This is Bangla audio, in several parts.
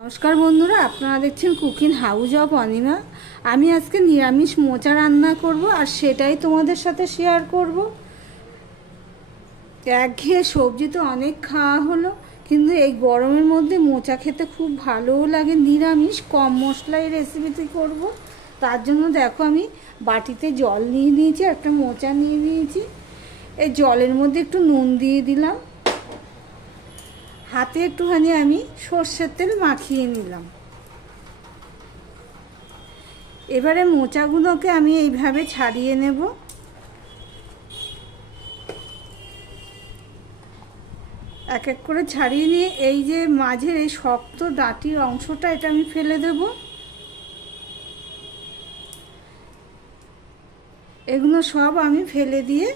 नमस्कार बंधुरा आपनारा देखছেন कुकिंग हाउस अफ अनिमा। आमी आज के निरामिष मोचा रान्ना करब और सेटाई तोमादेर साथे शेयर करब। एकघेये सब्जी तो अनेक खाওয়া हलो किन्तु এই গরমের মধ্যে মোচা খেতে খুব ভালোও লাগে। নিরামিষ কম মশলায় রেসিপিটি করব। তার জন্য দেখো আমি বাটিতে জল নিয়ে নিয়েছি, একটা মোচা নিয়ে নিয়েছি। এই জলের মধ্যে একটু নুন দিয়ে দিলাম, হাতে একটুখানি আমি সরষের তেল মাখিয়ে নিলাম। এবারে মোচাগুলোকে আমি এইভাবে ছাড়িয়ে নেব। এক এক করে ছাড়িয়ে নিয়ে এই যে মাঝের এই শক্ত ডাঁটির অংশটা এটা আমি ফেলে দেব। এগুলো সব আমি ফেলে দিয়ে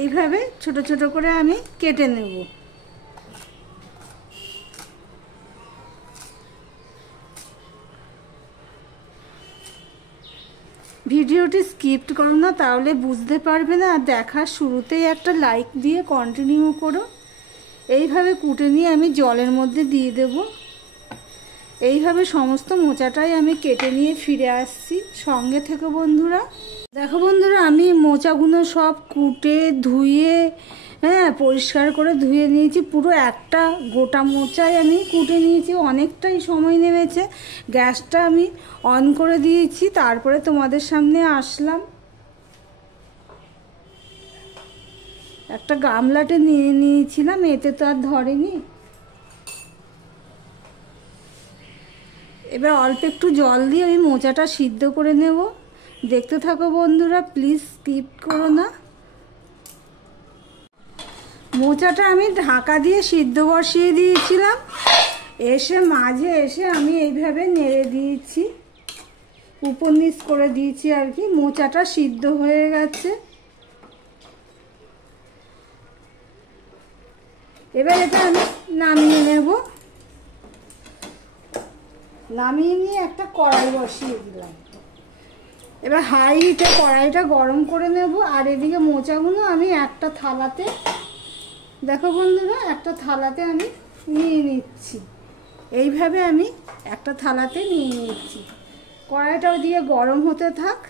এইভাবে ছোট ছোট করে আমি কেটে নেব। ভিডিওটি স্কিপ করো না, তাহলে বুঝতে পারবে না। আর দেখার শুরুতেই একটা লাইক দিয়ে কন্টিনিউ করো। এইভাবে কুটে নিয়ে আমি জলের মধ্যে দিয়ে দেব। এইভাবে সমস্ত মোচাটাই আমি কেটে নিয়ে ফিরে আসছি, সঙ্গে থেকো বন্ধুরা। দেখো বন্ধুরা, আমি মোচাগুলো সব কুটে ধুয়ে পরিষ্কার করে ধুয়ে নিয়েছি। পুরো একটা গোটা মোচাই আমি কুটে নিয়েছি, অনেকটাই সময় নেমেছে। গ্যাসটা আমি অন করে দিয়েছি, তারপরে তোমাদের সামনে আসলাম। একটা গামলাতে নিয়ে নিয়েছিলাম, এতে তো আর ধরেনি। এবার অল্প একটু জল দিয়ে আমি মোচাটা সিদ্ধ করে নেব। দেখতে থাকো বন্ধুরা, প্লিজ স্কিপ করো না। মোচাটা আমি ঢাকা দিয়ে সিদ্ধ বসিয়ে দিয়েছিলাম। মাঝে এসে আমি এইভাবে নেড়ে দিয়েছি, উপর নিচ করে দিয়েছি আর কি। মোচাটা সিদ্ধ হয়ে গেছে। এবার এটা আমি নামিয়ে নেব। নামিয়ে নিয়ে একটা কড়াই বসিয়ে দিলাম। এবার হাই হিটে কড়াইটা গরম করে নেব। আর এদিকে মোচাগুলো আমি একটা থালাতে, দেখো বন্ধুরা, একটা থালাতে আমি নিয়ে নিচ্ছি। এইভাবে আমি একটা থালাতে নিয়ে নিচ্ছি। কড়াইটাও দিয়ে গরম হতে থাক।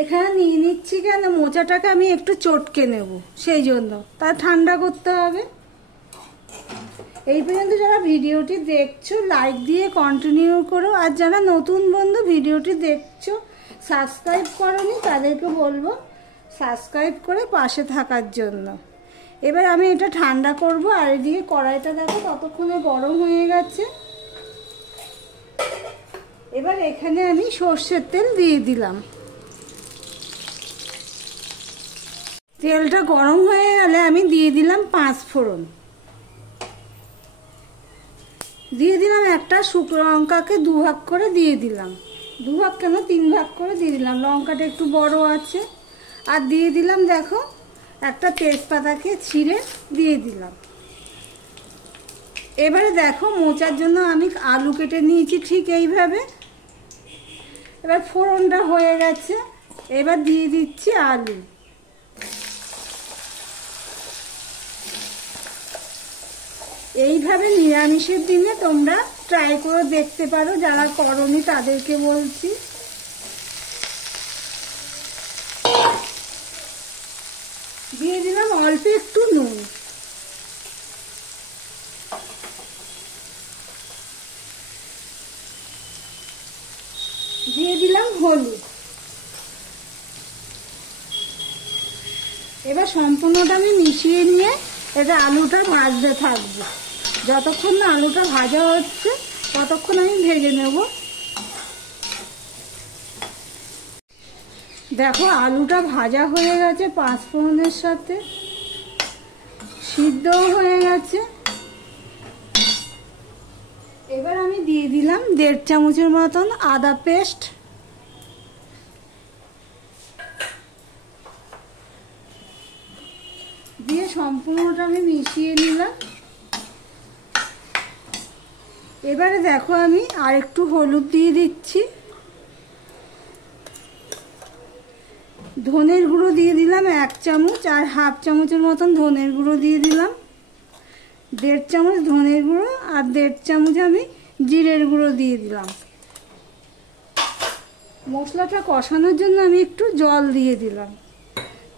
এখানে নিয়ে নিচ্ছি কেন, মোচাটাকে আমি একটু চটকে নেব, সেই জন্য। তা ঠান্ডা করতে হবে। এই পর্যন্ত যারা ভিডিওটি দেখছো লাইক দিয়ে কন্টিনিউ করো। আর যারা নতুন বন্ধু ভিডিওটি দেখছো সাবস্ক্রাইব করোনি, তাদেরকে বলবো সাবস্ক্রাইব করে পাশে থাকার জন্য। এবার আমি এটা ঠান্ডা করব। আর এদিকে কড়াইটা দেখো ততক্ষণে গরম হয়ে গেছে। এবার এখানে আমি সর্ষের তেল দিয়ে দিলাম। তেলটা গরম হয়ে গেলে আমি দিয়ে দিলাম 5 ফোড়ন। দিয়ে দিলাম একটা শুকনো লঙ্কাকে 2 ভাগ করে দিয়ে দিলাম। 2 ভাগ কেন, 3 ভাগ করে দিয়ে দিলাম, লঙ্কাটা একটু বড় আছে। আর দিয়ে দিলাম দেখো একটা তেজপাতাকে ছিঁড়ে দিয়ে দিলাম। এবারে দেখো মোচার জন্য আমি আলু কেটে নিয়েছি ঠিক এইভাবে। এবার ফোড়নটা হয়ে গেছে, এবার দিয়ে দিচ্ছি আলু। এইভাবে নিরামিষের দিনে তোমরা ট্রাই করে দেখতে পারো, যারা করোনি তাদেরকে বলছি। দিয়ে দিলাম অল্প একটু নুন। দিয়ে দিলাম হলুদ। এবার সম্পূর্ণটা আমি মিশিয়ে নিয়ে এটা আলুটা ভাজতে থাকবো। যতক্ষণ না আলুটা ভাজা হচ্ছে ততক্ষণ আমি ভেজে নেব। দেখো আলুটা ভাজা হয়ে গেছে, 5 ফোড়নের সাথে সিদ্ধও হয়ে গেছে। এবার আমি দিয়ে দিলাম 1.5 চামচের মতন আদা পেস্ট। দিয়ে সম্পূর্ণটা আমি মিশিয়ে নিলাম। এবারে দেখো আমি আর একটু হলুদ দিয়ে দিচ্ছি। ধনের গুঁড়ো দিয়ে দিলাম 1 চামচ, আর হাফ চামচের মতন ধনের গুঁড়ো দিয়ে দিলাম। 1.5 চামচ ধনের গুঁড়ো আর 1.5 চামচ আমি জিরের গুঁড়ো দিয়ে দিলাম। মশলাটা কষানোর জন্য আমি একটু জল দিয়ে দিলাম।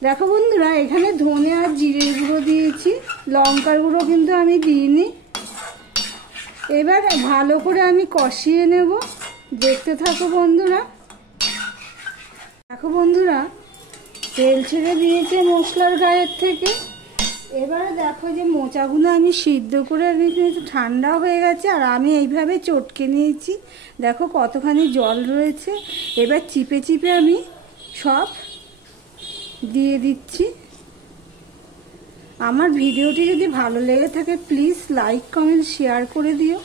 দেখো বন্ধুরা, এখানে ধনে আর জিরের গুঁড়ো দিয়েছি, লঙ্কার গুঁড়ো কিন্তু আমি দিইনি। এবার ভালো করে আমি কষিয়ে নেব, দেখতে থাকো বন্ধুরা। দেখো বন্ধুরা, তেল ছেড়ে দিয়েছে মশলার গায়ের থেকে। এবারে দেখো যে মোচাগুলো আমি সিদ্ধ করে ঠান্ডা হয়ে গেছে, আর আমি এইভাবে চটকে নিয়েছি। দেখো কতখানি জল রয়েছে। এবার চিপে চিপে আমি সব দিয়ে দিচ্ছি। আমার ভিডিওটি যদি ভালো লেগে থাকে প্লিজ লাইক কমেন্ট শেয়ার করে দিও।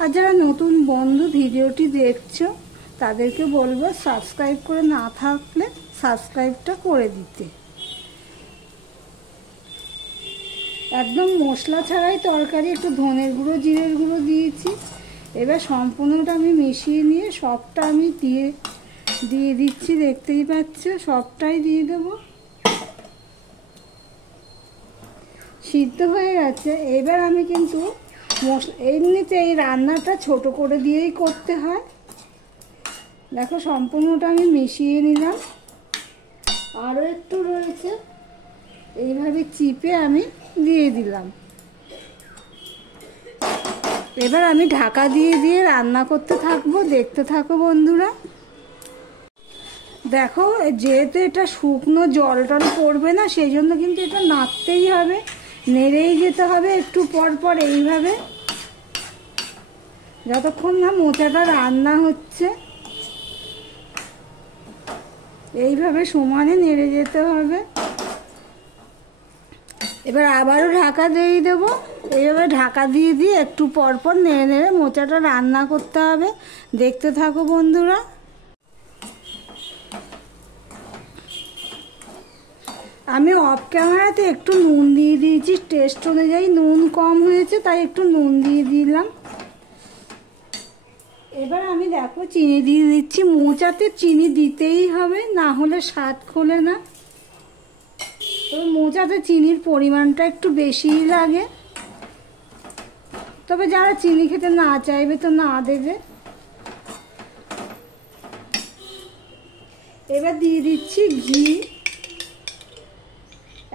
আর যারা নতুন বন্ধু ভিডিওটি দেখছো তাদেরকে বলবো সাবস্ক্রাইব করে না থাকলে সাবস্ক্রাইবটা করে দিতে। একদম মশলা ছাড়াই তরকারি, একটু ধনের গুঁড়ো জিরের গুঁড়ো দিয়েছি। এবার সম্পূর্ণটা আমি মিশিয়ে নিয়ে সবটা আমি দিয়ে দিচ্ছি, দেখতেই পাচ্ছ সবটাই দিয়ে দেবো। সিদ্ধ হয়ে গেছে। এবার আমি কিন্তু এমনিতে এই রান্নাটা ছোট করে দিয়েই করতে হয়। দেখো সম্পূর্ণটা আমি মিশিয়ে নিলাম, আরও একটু রয়েছে, এইভাবে চিপে আমি দিয়ে দিলাম। এবার আমি ঢাকা দিয়ে দিয়ে রান্না করতে থাকবো, দেখতে থাকো বন্ধুরা। দেখো যেহেতু এটা শুকনো, জল টল পড়বে না, সেই জন্য কিন্তু এটা নাড়তেই হবে, নেড়েই যেতে হবে একটু পর পর, এইভাবে যতক্ষণ না মোচাটা রান্না হচ্ছে। এইভাবে সমানে নেড়ে যেতে হবে। এবার আবারও ঢাকা দিয়ে দেবো। এইভাবে ঢাকা দিয়ে দিয়ে একটু পর পর নেড়ে নেড়ে মোচাটা রান্না করতে হবে, দেখতে থাকো বন্ধুরা। আমি অফ ক্যামেরাতে একটু নুন দিয়ে দিয়েছি, টেস্ট অনুযায়ী নুন কম হয়েছে তাই একটু নুন দিয়ে দিলাম। এবার আমি দেখো চিনি দিয়ে দিচ্ছি। মোচাতে চিনি দিতেই হবে, না হলে স্বাদ খোলে না। তবে মোচাতে চিনির পরিমাণটা একটু বেশিই লাগে, তবে যারা চিনি খেতে না চাইবে তো না দেবে। এবার দিয়ে দিচ্ছি ঘি,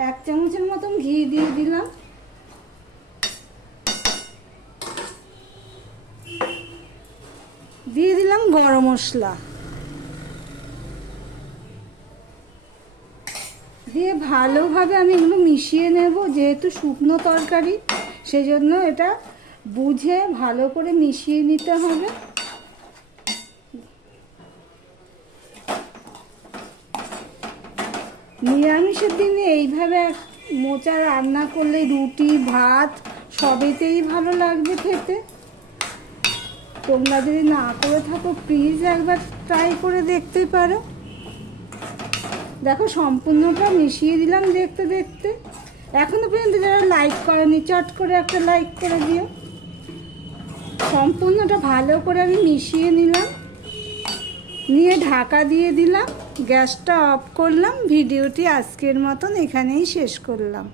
1 চামচের মতন ঘি দিয়ে দিলাম। দিয়ে দিলাম গরম মশলা, দিয়ে ভালোভাবে আমি এগুলো মিশিয়ে নেব। যেহেতু শুকনো তরকারি সেজন্য এটা বুঝে ভালো করে মিশিয়ে নিতে হবে। নিরামিষের দিনে এইভাবে মোচা রান্না করলে রুটি ভাত সবেতেই ভালো লাগবে খেতে। তোমরা যদি না করে থাকো প্লিজ একবার ট্রাই করে দেখতে পারো। দেখো সম্পূর্ণটা মিশিয়ে দিলাম দেখতে দেখতে। এখনো পর্যন্ত যারা লাইক করনি চট করে একটা লাইক করে দিও। সম্পূর্ণটা ভালো করে আমি মিশিয়ে নিলাম, নিয়ে ঢাকা দিয়ে দিলাম, গ্যাসটা অফ করলাম। ভিডিওটি আজকের মতন এখানেই শেষ করলাম।